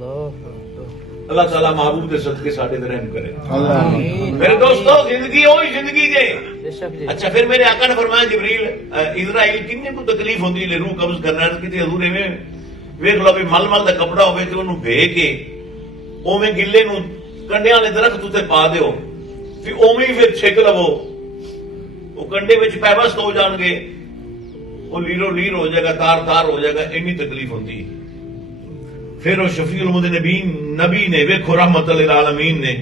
اللہ تعالیٰ محبوب کے صدقے ساڈے تے رحم کرے. میرے دوستو زندگی وہی زندگی جے. اچھا پھر میرے آقا نے فرمایا جبریل اسرائیل کنے کو تکلیف ہوندی لے روح قبض کرنا ہے کہ حضور ایویں ویکھ لو بھی مل مل دا کپڑا ہوے تے اونوں بھے کے اوویں گلے نوں کنڈیاں والے درخت تے پا دیو پھر اوویں ہی پھر چھک لو وہ کنڈے وچ پیوست ہو جان گے وہ لیرو لیر ہو جائے گا تار تار ہو جائے گا. اینی تکلیف ہوندی. پھر وہ شفیع المذنبین نبی نے ویکھو رحمت للعالمین نے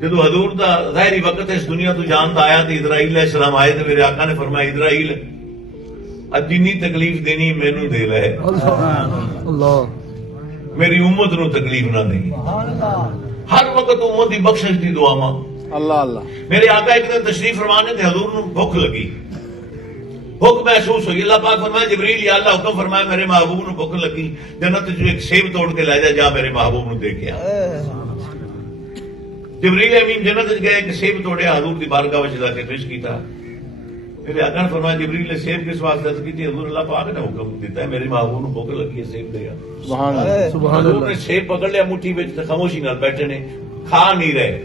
جدو حضور دا ظاہری وقت اس دنیا تو جان آیا تو اسرائیل علیہ السلام آئے تو میرے آقا نے فرمایا اسرائیل اج جنی تکلیف دینی مینوں دے لے میری امت نو تکلیف نہ دیں. ہر وقت امت دی بخشش دی دعا ماں اللہ اللہ. میرے آقا ایک دن تشریف فرمانے تھے حضور نو بھوک لگی بھوک محسوس ہوئی. اللہ پاک فرمایا جبریل یا اللہ حکم فرمایا میرے محبوب نو بھوک لگی جنت جو ایک سیب توڑ کے لے جا میرے محبوب نو دے کے آ. جبریل امین جنت گئے ایک سیب توڑیا حضور دی بارگاہ وچ لا کے پیش کیتا. میرے آقا نے فرمایا جبریل نے سیب کس واسطے عرض کی حضور اللہ پاک نے حکم دیتا ہے میرے محبوب نو بھوک لگی ہے سیب دے. سبحان اللہ سبحان حضور اللہ. نے سیب پکڑ لیا مٹھی وچ خاموشی نال بیٹھے نے کھا نہیں رہے.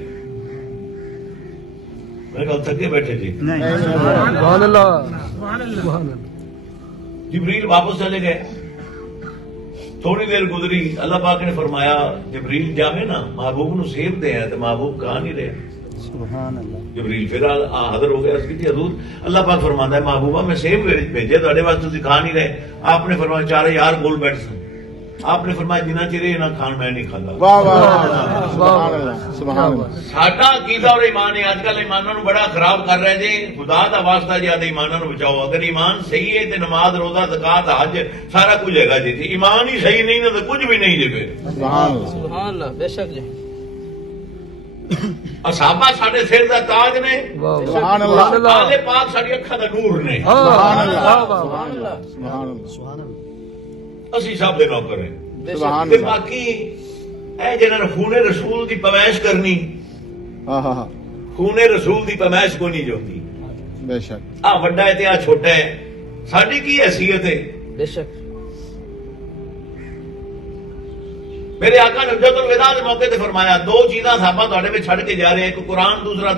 میں کہا تھکے بیٹھے جی. سبحان اللہ سبحان اللہ. جبریل واپس چلے گئے. تھوڑی دیر گزری اللہ پاک نے فرمایا جبریل جاوے نا محبوب نو سیب دے تو محبوب کہاں نہیں رہے. سبحان اللہ. جبریل پھر حاضر ہو گیا. اس کی حضور اللہ پاک فرماتا ہے محبوبہ میں سیب بھیجے تھوڑے واسطے تسی کھا نہیں رہے. آپ نے فرمایا چارے یار گول بیٹھ سن. آپ نے فرمایا جنہ چر یہ نہ کھان میں نہیں کھاتا. واہ واہ سبحان اللہ سبحان اللہ. ساڈا عقیدہ اور ایمان ہے. اج کل ایماناں نو بڑا خراب کر رہے جی. خدا دا واسطہ جی آدھے ایماناں نو بچاؤ. اگر ایمان صحیح ہے تو نماز روزہ زکات حج سارا کچھ ہے گا جی. ایمان ہی صحیح نہیں نا تو کچھ بھی نہیں جی. پھر سبحان اللہ سبحان اللہ بے شک جی. اصحابہ ساڈے سر دا تاج نے. سبحان اللہ آلے پاک ساڈی اکھاں دا نور نے. سبحان اللہ سبحان اللہ سبحان اللہ. اسی سب دے نوکر ہیں. سبحان تے اللہ. باقی اے جنہاں خون رسول دی پیمائش کرنی ہاں ہاں ہاں خون رسول دی پیمائش کو نہیں جوتی. بے شک. آ وڈا ہے تے آ چھوٹا ہے ساڈی کی حیثیت ہے. بے شک. میرے آقا نے حجت الوداع کے موقع تے فرمایا دو چیزاں صحابہ تہاڈے میں چھڑ کے جا رہے ہیں. ایک قرآن دوسرا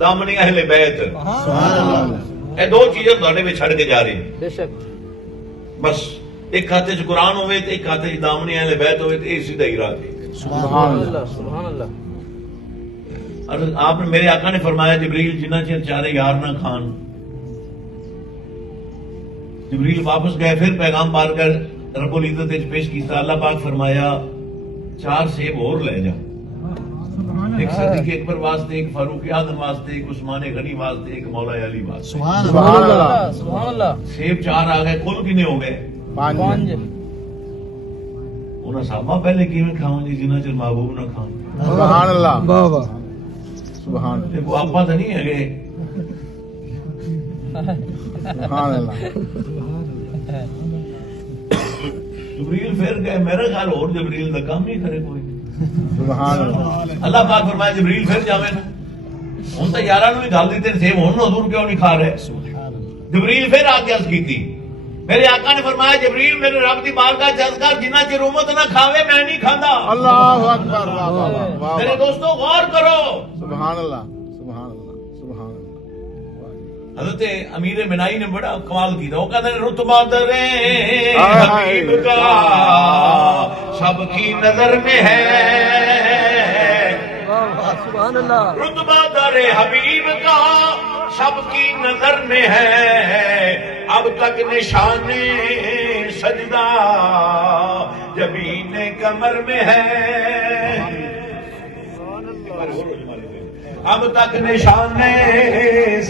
دامنی اہل بیت. سبحان اللہ. اے دو چیزیں تہاڈے میں چھڑ کے جا رہی ہیں. بے شک. بس ایک ہاتھ چ قرآن ہوئے تے ایک ہاتھ چ دامنی اہل بیت ہوئے تے یہ سیدھا ہی راہ ہے. سبحان اللہ. سبحان اللہ. اور آپ نے میرے آقا نے فرمایا جبریل جنہ چر چارے یار نہ کھان. جبریل واپس گئے پھر پیغام پار کر رب العزت وچ پیش کیتا. اللہ پاک فرمایا 4 سیب اور لے جا. ایک صدیق اکبر واسطے ایک فاروق اعظم واسطے ایک عثمان غنی واسطے ایک مولا علی واسطے. سبحان اللہ. سبحان اللہ. سیب 4 آ گئے. کل کنے ہو گئے؟ 5. انہاں صحابہ پہلے کیویں کھاؤں جی جنہ چر محبوب نہ کھان. سبحان اللہ. واہ واہ سبحان اللہ. دیکھو آپا تو نہیں ہے سبحان اللہ. جبریل پھر گئے. میرا خیال اور جبریل دا کام نہیں کرے کوئی. سبحان اللہ. اللہ پاک فرمایا جبریل پھر جاوے نا. ہن تو یاراں نوں بھی گل دیتے سیب ہن حضور کیوں نہیں کھا رہے. جبریل پھر آ کے عرض کیتی. میرے آقا نے فرمایا جبریل میرے رب دی بارگاہ چ عرض کر جنہ چر امت نہ کھاوے میں نہیں کھاندا. اللہ اکبر. واہ واہ واہ میرے واہ. دوستو غور کرو. سبحان اللہ سبحان اللہ سبحان اللہ. حضرت امیر منائی نے بڑا کمال کیا. وہ کہتے ہیں رتبہ درے حبیب کا سب کی نظر میں ہے. سبحان اللہ. رتبہ درے حبیب کا سب کی نظر میں ہے. اب تک نشان سجدہ جبین کمر میں ہے. اب تک نشان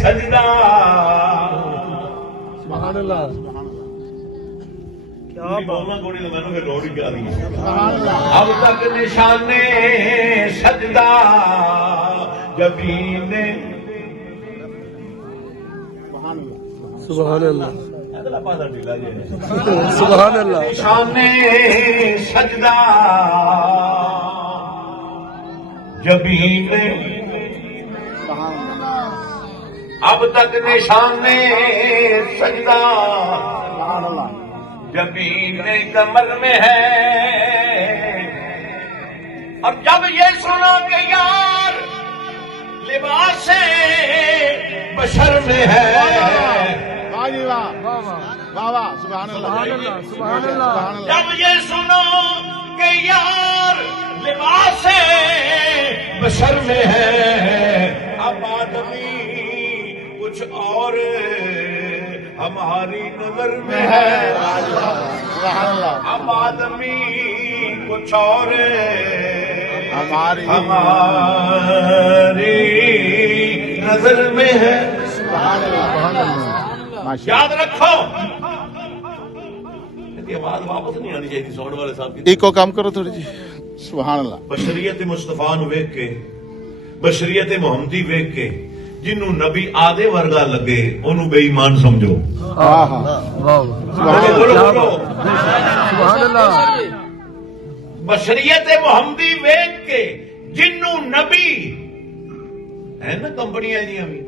سجدہ. سبحان اللہ. کیا بولنا کوئی تو میں نے لوڑ ہی کیا دی. سبحان اللہ. اب تک نشان سجدہ جبین سبحان اللہ. اگلا پاسا ڈھیلا جی. سبحان اللہ. نشان سجدہ جبین. اب تک نشان سجدہ جبین کمر میں ہے. اور جب یہ سنا کہ یار لباس بشر میں ہے، واہ جی واہ واہ واہ سبحان اللہ سبحان اللہ جب یہ سنا کہ یار لباس بشر میں ہے، اب آدمی کچھ اور ہماری نظر میں ہے، سبحان اللہ اب آدمی کچھ اور ہماری نظر میں ہے۔ سبحان اللہ ماشاء یاد رکھو یہ آواز واپس نہیں آنی چاہیے ساؤنڈ والے صاحب کی۔ ایک کام کرو تھوڑی جی سبحان اللہ بشریت مصطفیٰ نو ویکھ کے، بشریت محمدی ویکھ کے جنوں نبی آدھے ورگا لگے انہوں بے ایمان سمجھو۔ ہاں ہاں بولو بولو سبحان اللہ بشریت محمدی ویکھ کے جنوں نبی ہے نا کمپنیاں جی ابھی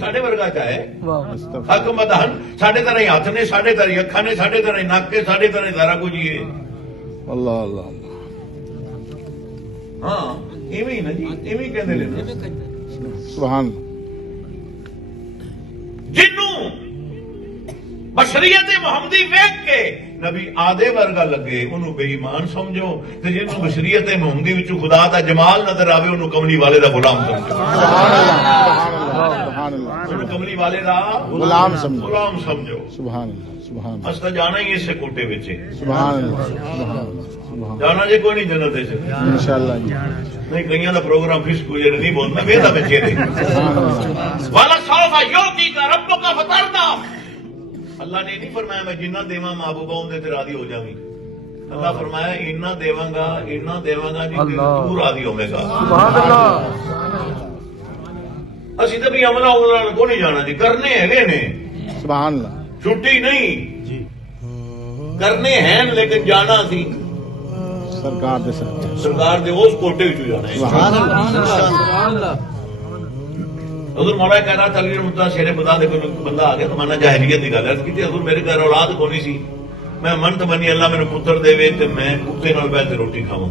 ساڈے ورگا چاہے حق مدہن ساڈے طرح ہی ہاتھ نے، ساڈے طرح ہی اکھاں نے، ساڈے طرح ہی نک کے، ساڈے طرح ہی سارا کچھ ہی ہے۔ اللہ اللہ ہاں ایویں ہی نا جی، ایویں ہی کہندے نے نا۔ سبحان جنوں بشریت محمدی ویکھ کے نبی آدھے ورگا لگے انہوں بے ایمان سمجھو، تے جنوں بشریت محمدی وچوں خدا دا جمال نظر آوے انہوں کملی والے دا غلام سمجھو، سبحان اللہ انہوں کملی والے دا غلام سمجھو غلام سمجھو۔ سبحان اللہ سبحان اللہ اس تا جانا ہی اسے کوٹے وچ ہے، سبحان اللہ سبحان اللہ جانا جے کوئی نہیں جنت وچ انشاءاللہ جی نہیں، کئیاں دا پروگرام فس کو جے نہیں بولنا ویدا بچے دے والا سوف یوتی کا رب کا فتردا۔ اللہ نے نہیں فرمایا میں جنہ دیواں محبوبہ اندے تے راضی ہو جاویں، اللہ فرمایا اتنا دیواں گا جی تو راضی ہوے گا۔ سبحان اللہ اسی تے بھی عملہ انہاں کو نہیں جانا جی، کرنے ہے نے سبحان اللہ چھٹی نہیں کرنے ہیں لیکن جانا سی سرکار دے ساتھ سرکار دے اس کوٹے وچ جانا ہے۔ سبحان اللہ سبحان اللہ حضور مولا کہہ رہا تھا علی رحمۃ اللہ شیر خدا دے کوئی بندہ آ گیا تو مانا جاہلیت کی گل ہے کہ حضور میرے گھر اولاد کونی سی، میں منت بنی اللہ میرے پتر دے تے میں کتے نال بیٹھ کے روٹی کھاواں۔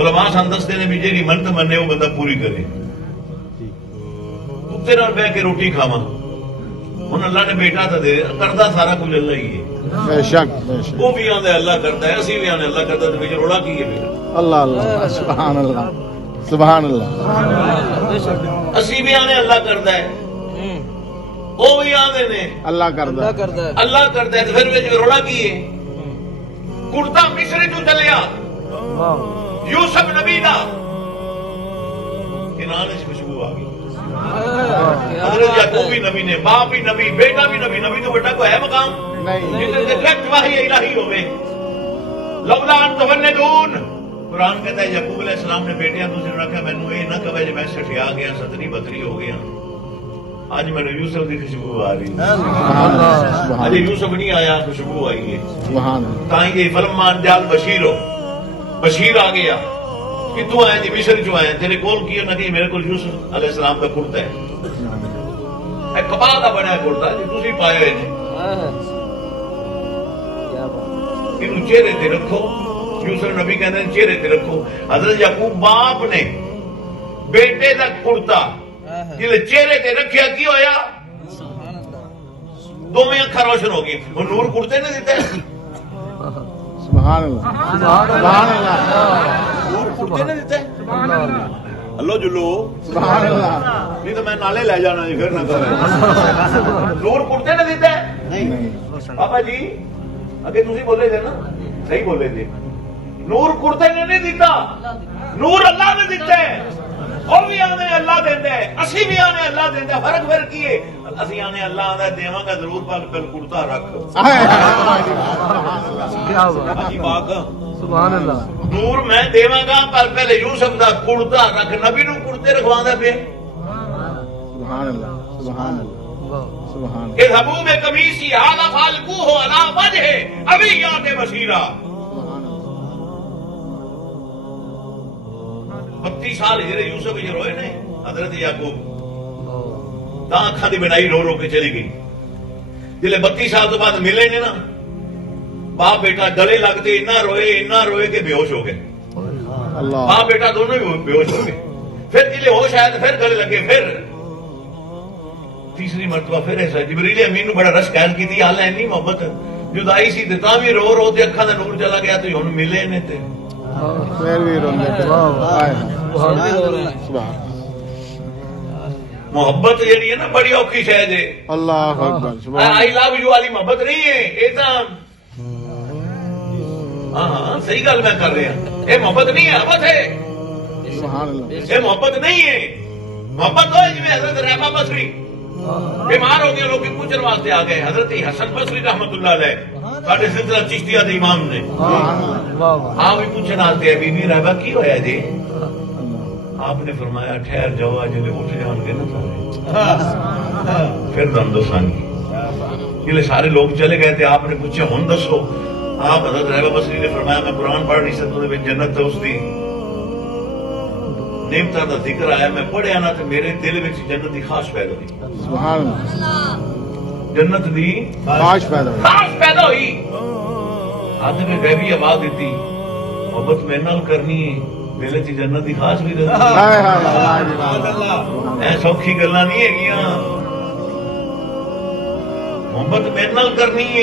علماء سن دستے نے بھی جیڑی منت منے وہ بندہ پوری کرے، کتے نال بیٹھ کے روٹی کھاواں۔ ہن اللہ نے بیٹا تھا دے کردا سارا کچھ اللہ ہی ہے، بے شک بے شک وہ بھی آندے اللہ کرتا ہے، اسی بھی آنے اللہ کرتا ہے، تو پھر روڑا کی ہے پھر اللہ اللہ سبحان اللہ سبحان اللہ اسی بھی آنے اللہ کرتا ہے، وہ بھی آندے نے اللہ کردا کرتا ہے اللہ کرتا ہے، تو پھر وچ روڑا کی ہے۔ کرتا مصر جو چلیا یوسف نبی دا کنان اس خوشبو آ گئی، حضرت یعقوب بھی نبی نے، باپ بھی نبی، بیٹا بھی نبی، نبی تو بیٹا کو ہے مقام نہیں جن سے ڈائریکٹ وحی الہی ہوئے۔ لولا ان تفندون قرآن کہتا ہے یعقوب علیہ السلام نے بیٹیاں دوسرے نے رکھا مینوں یہ نہ کہے جو میں سٹیا گیا ستری بتری ہو گیا، اج مینوں یوسف دی خوشبو آ رہی ہے، سبحان اج یوسف نہیں آیا خوشبو آئی ہے۔ سبحان اللہ تاں یہ فلم مان جال بشیر ہو، بشیر آ گیا کتوں آیا جی مصر چوں آیا، تیرے کول کی نہ کہ میرے کول یوسف علیہ السلام کا کرتا ہے، اے کپاہ دا بنیا کرتا جی تسی پایا ہے جی، کیا بات انہوں چہرے تے رکھو، یوسف نبی کہتے ہیں چہرے تے رکھو۔ حضرت یعقوب باپ نے بیٹے دا کرتا جلے چہرے تے رکھیا کی ہویا، دونوں اکھاں روشن ہو گئی، وہ نور کرتے نے دیتا ہے، سبحان اللہ سبحان اللہ نور کرتے نے دیتا ہے، اللہ جلو سبحان اللہ نہیں تو میں نالے لے جانا جی، پھر نہ کرے نور کرتے نے دیتا ہے نہیں بابا جی اگے تسی بولے تھے نا، صحیح بولے تھے، نور کرتے نے نہیں دیتا، نور اللہ نے دیتا ہے، وہ بھی آنے اللہ دیندے ہے، اسی بھی آنے اللہ دیندے ہے، فرق پھر کی ہے، اسی آنے اللہ آنے دیواں گا ضرور پر پھر کرتا رکھ کیا بات حاجی پاک سبحان اللہ نور میں دیواں گا پر پہلے یوسف دا کرتا رکھ، نبی نو کرتے رکھواندا پہ سبحان اللہ سبحان اللہ سبحان اللہ اذهبوا بقميصي هذا فالقوه على وجهه ابي يات بصيرا۔ 32 سال ہجرے یوسف ہجر ہوئے نے، حضرت یعقوب تاں اکھاں دی بنائی رو رو کے چلی گئی، جلے 32 سال تو بعد ملے نے نا باپ بیٹا گلے لگتے اتنا روئے کہ بے ہوش ہو گئے، اللہ باپ بیٹا دونوں ہی بے ہوش ہو گئے. پھر جلے ہوش آیا تو پھر گلے لگے. پھر تیسری مرتبہ پھر ایسا جبریل امین نو بڑا رش قید کی حال ہے نہیں محبت جدائی سی تے تاں بھی رو رو تے اکھاں دا نور چلا گیا تے ہن ملے نے تے پھر بھی روندے پے. سبحان محبت جیڑی ہے نا بڑی اوکھی شے جے. اللہ اکبر. سبحان آئی لو یو والی محبت نہیں ہے یہ تو ہاں صحیح گل میں کر رہا ہوں. یہ محبت نہیں ہے محبت ہے. سبحان اللہ. یہ محبت نہیں ہے. محبت ہو جی حضرت رحمہ بصری بیمار ہو گئے لوگ پوچھنے واسطے آ گئے. حضرت حسن بصری رحمت اللہ علیہ ساڈے سلسلہ چشتیہ دے امام نے آپ بھی پوچھنے آتے ہیں بی بی رحمہ کی ہویا جی. آپ نے فرمایا ٹھہر جاؤ آج اٹھ جان گے نا سارے پھر دم دساں گے. یہ سارے لوگ چلے گئے تھے. آپ نے پوچھا ہن دسو. آپ حضرت رحمہ بصری نے فرمایا میں قرآن پڑھ رہی سی جنت تو اس دی نعمتاں دا ذکر آیا. میں پڑھیا نا تو میرے دل وچ جنت دی خواہش پیدا ہوئی. سبحان اللہ. جنت دی خواہش پیدا ہوئی. خواہش پیدا ہوئی. آدمی نے غیبی آواز دیتی محبت میرے نال کرنی ہے میرے چ جنت دی خواہش بھی اے سوکھی گلاں نہیں ہے. محبت میرے نال کرنی ہے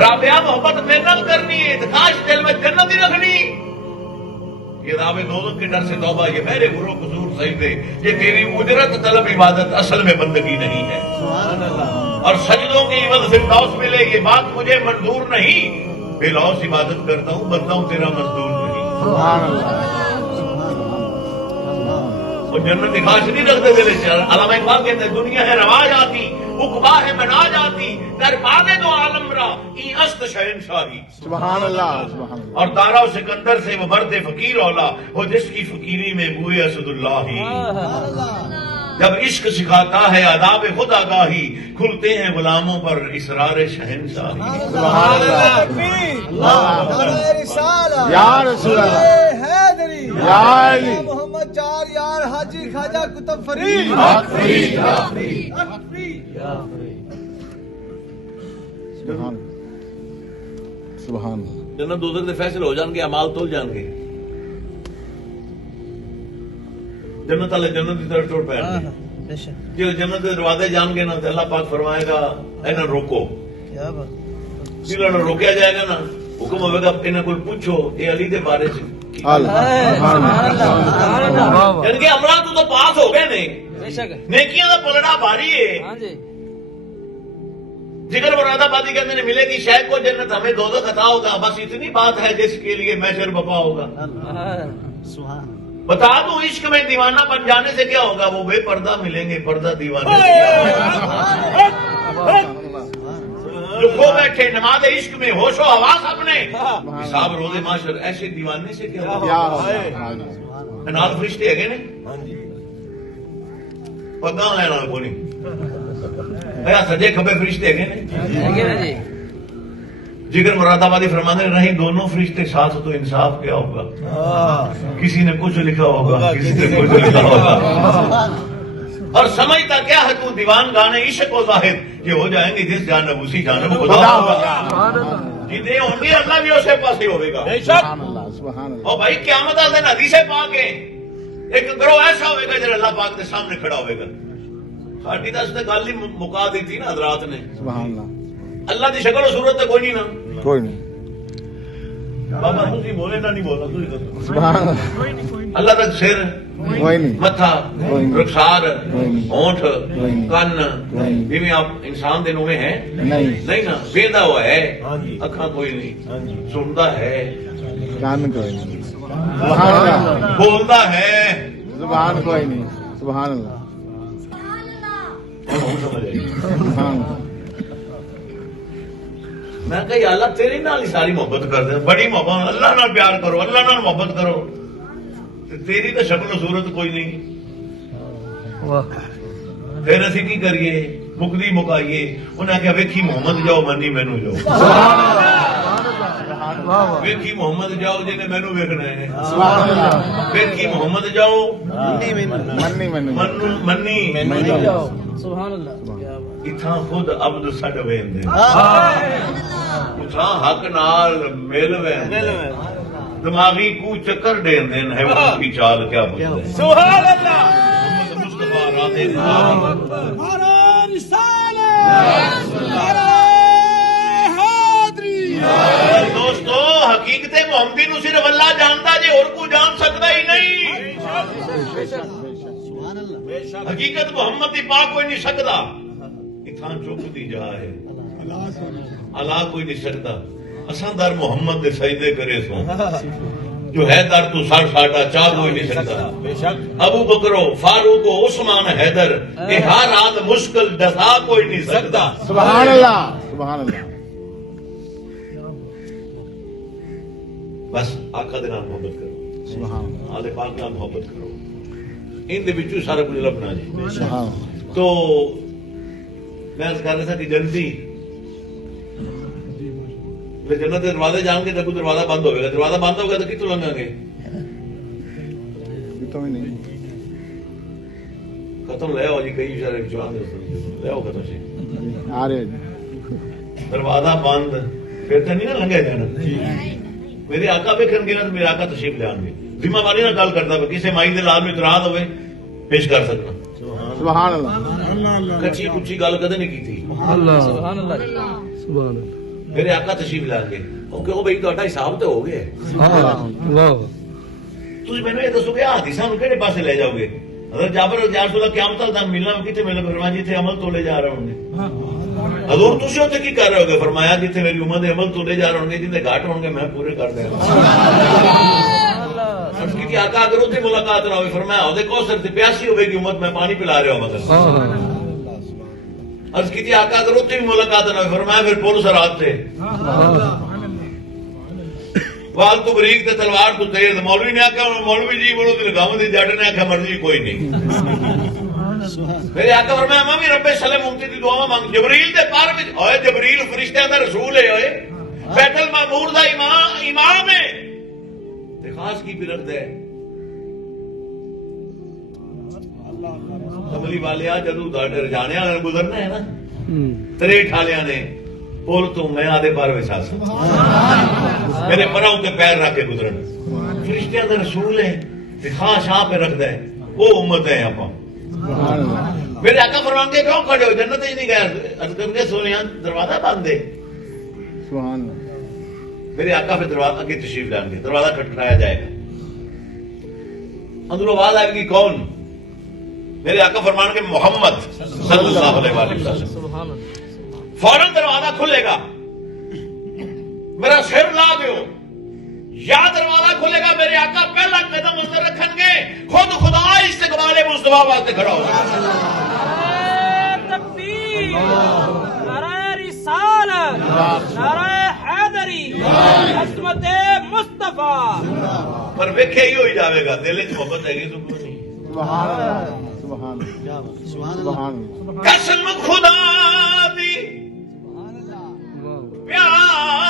رابعہ محبت میرے نال کرنی ہے خواہش دل میں جنت ہی رکھنی. یہ راوے دوزخ کے ڈر سے توبہ یہ میرے گرو قصور صحیح تھے. یہ تیری اجرت طلب عبادت اصل میں بندگی نہیں ہے. اور سجدوں کی عوض فردوس ملے یہ بات مجھے منظور نہیں. بے لوث عبادت کرتا ہوں بنتا ہوں تیرا مزدور نہیں. سبحان اللہ. وہ جنت کی خواہش نہیں رکھتے دل وچ. علامہ اقبال کہتے ہیں دنیا ہے رواج آتی عقبا ہے منا جاتی در باغ دو عالم را ای است شہنشاہی. سبحان اللہ. سبحان اللہ. اور دارا و سکندر سے وہ مرد فقیر اولا ہو جس کی فقیری میں بوئے اسد اللہ ہی. جب عشق سکھاتا ہے آداب خود آگاہی کھلتے ہیں غلاموں پر اسرار شہنشاہی. سبحان اللہ. یا رسول اللہ یا علی محمد چار یار حاجی خواجہ کتب فرید. سبحان سبحان. جنت دوزخ دے فیصلے ہو جان گے اعمال تول جان گے. جنت والے جنت کی طرف ٹوٹ پے جی جنت کے دروازے جان گے نا تو اللہ پاک فرمائے گا انہاں روکو. جنہاں نوں روکیا جائے گا نا حکم ہوئے گا انہاں کول پوچھو یہ علی دے بارے چ یعنی کہ عملاں تو پاس ہو گئے نے نیکیاں دا پلڑا بھاری ہے. جگر مراد آبادی کہتے ہیں ملے گی شاید کو جنت ہمیں دوزخ عطا ہوگا بس اتنی بات ہے جس کے لیے محشر بپا ہوگا. بتا دوں عشق میں دیوانہ بن جانے سے کیا ہوگا وہ بے پردہ ملیں گے پردہ دیوانے سے کیا ہوگا. جو کھو بیٹھے نماز عشق میں ہوش و حواس اپنے حساب روز معاشر ایسے دیوانے سے کیا ہوگا. نال فرشتے ہے نے پگاں لینا کو نہیں سجے کھبے فرشتے ہے نے. جگر مراد آبادی فرمانے نہیں دونوں فرشتے ساتھ تو انصاف کیا ہوگا. کسی نے کچھ لکھا ہوگا کسی نے کچھ لکھا ہوگا. اور سمجھتا کیا ہے تو دیوان گانے عشق و زاہد یہ ہو جائیں گے جس جانب اسی جانب خدا ہوگا. جتنے ہوں گے اللہ بھی اسے پاس ہی ہوگا. اور بھائی قیامت والے دن حدیث پاک ہے ایک گروہ ایسا ہوئے گا جو اللہ پاک کے سامنے کھڑا ہوئے گا. ساڈی تو اس نے گل ہی مکا دی تھی نا حضرات نے. اللہ کی شکل و صورت تو کوئی نہیں نا کوئی نہیں. بابا تھی بولے نہ نہیں بولنا اللہ تک سر کوئی نہیں متھا رخسار ہونٹ کن جی آپ انسان دے نویں ہیں نہیں نا ویندا ہوا ہے اکھاں کوئی نہیں سنتا ہے کان کوئی نہیں سبحان اللہ بولتا ہے زبان کوئی نہیں سبحان اللہ سبحان اللہ. میں کہ یا اللہ تیرے نال ہی ساری محبت کر دیں بڑی محبت اللہ نال پیار کرو اللہ نال محبت کرو تیری تو شکل و صورت کوئی نہیں. پھر اسی کی کریے مکدی مکائیے انہیں کہا ویکھی محمد جاؤ منی مینو جاؤ ویکھی محمد جاؤ جنہیں مینو ویکھنا ہے ویکھی محمد جاؤ منی سبحان اللہ. اتھاں خود عبد سڈ ویندے اتھاں حق نال مل ویندے دماغی کو چکر دین دین ہے وہ کی چال کیا بولتے ہیں سبحان اللہ محمد مصطفیٰ راتے ہمارا رسالت ہمارا حاضری دوستو حقیقت محمدی نو صرف اللہ جانتا جے اور کو جان سکتا ہی نہیں حقیقت محمد دی پاک کوئی نہیں سکتا اتھاں چپ دی جا ہے اللہ کوئی نہیں سکتا اساں در محمد دے سجدے کرے سو جو ہے در تو سر ساڈا چاہ کوئی نہیں سکتا ابو بکرو فاروق و عثمان حیدر یہ ہر رات مشکل دسا کوئی نہیں سکتا سبحان اللہ سبحان اللہ بس آقا دے نال محبت کرو سبحان آلے پاک نال محبت کرو ان دے وچوں سارا کچھ لبنا جی سبحان تو میں عرض کر رہا تھا کہ جنتی جنت کے دروازے جان کے جب دروازہ بند ہوگا دروازہ بند ہوگا تو کتوں لنگا گے تو نہیں ختم لے آؤ جی کئی اشارے لے آؤ ختم سے آ رہے دروازہ بند پھر تو نہیں نا لنگے جانا میرے آقا ویکھن گے نا تو میرے آقا تشریف لے آن گے ذمہ واری نہ گل کرتا کسی مائی دے لال میں اتراض ہوئے پیش کر سکنا سبحان اللہ کچی کچی گل کدے نہیں کی تھی سبحان اللہ سبحان اللہ میرے آقا تشریف لے آن گے کیوں بھائی تو حساب تو ہو گیا تھی مینو یہ دسو کہ حدیثاں کہڑے پاسے لے جاؤ گے حضرت جابر یا رسول اللہ قیامت تک ملنا کتنے ملنا فرمایا جیتے عمل تو لے جا رہے ہوں گے حضور تسی اتنے کی کر رہے ہو گے فرمایا جیتے میری امت عمل تو لے جا رہے ہوں گے جتنے گھاٹ ہوں گے میں پورے کر دیں گا آقا اگر اتنے ملاقات نہ ہوئی فرمایا وہ کوثر سے پیاسی ہوئے گی امت میں پانی پلا رہا ہوں مگر عرض کی آقا اگر اتنے بھی ملاقات نہ ہوئی فرمایا پھر پول سرات تھے وال تو بریک تے تلوار تو تیز مولوی نے آکھا مولوی جی بولو تے لگاؤں دی جٹ نے آکھا مرضی کوئی نہیں میرے آقا فرمایا میں بھی رب سلام ممتی دی دعا مانگ جبریل دے پار وچ اوئے جبریل فرشتیاں دا رسول ہے اوئے بیت المعمور دا امام ہے تے خاص کی بھی رکھدا ہے کملی والے جدوں ڈاڈر جانے والے گزرنا ہے نا تریٹھ والےاں نے پول تو میں آدھے پار وچ آ سکتا میرے پراؤں تے پیر رکھ کے گزرن فرشتیاں دا رسول ہے تے خاص آپ رکھدا ہے وہ امت ہے آپاں میرے آقا فرمان کے کیوں کھڑے ہو جنت ہی نہیں گئے عرض کرنے سونیاں دروازہ بند دے سبحان میرے آقا پھر دروازہ کے تشریف لائیں گے دروازہ کھٹکھٹایا جائے گا اندروں آواز آئے گی کون میرے آقا فرمان کے محمد صلی اللہ علیہ وسلم فوراً دروازہ کھلے گا میرا سر لا دیو یا دروازہ کھلے گا میرے آقا پہلا قدم اس نے رکھیں گے خود خدا استقبال مصطفیٰ واسطے کھڑا ہوگا تکبیر نعرہ رسالت نعرہ حیدری عظمت مصطفیٰ پر ویکھے ہی ہوئی جاوے گا دل وچ محبت ہے گی تو کوئی نہیں سبحان سبحان قسم خدا دی پیار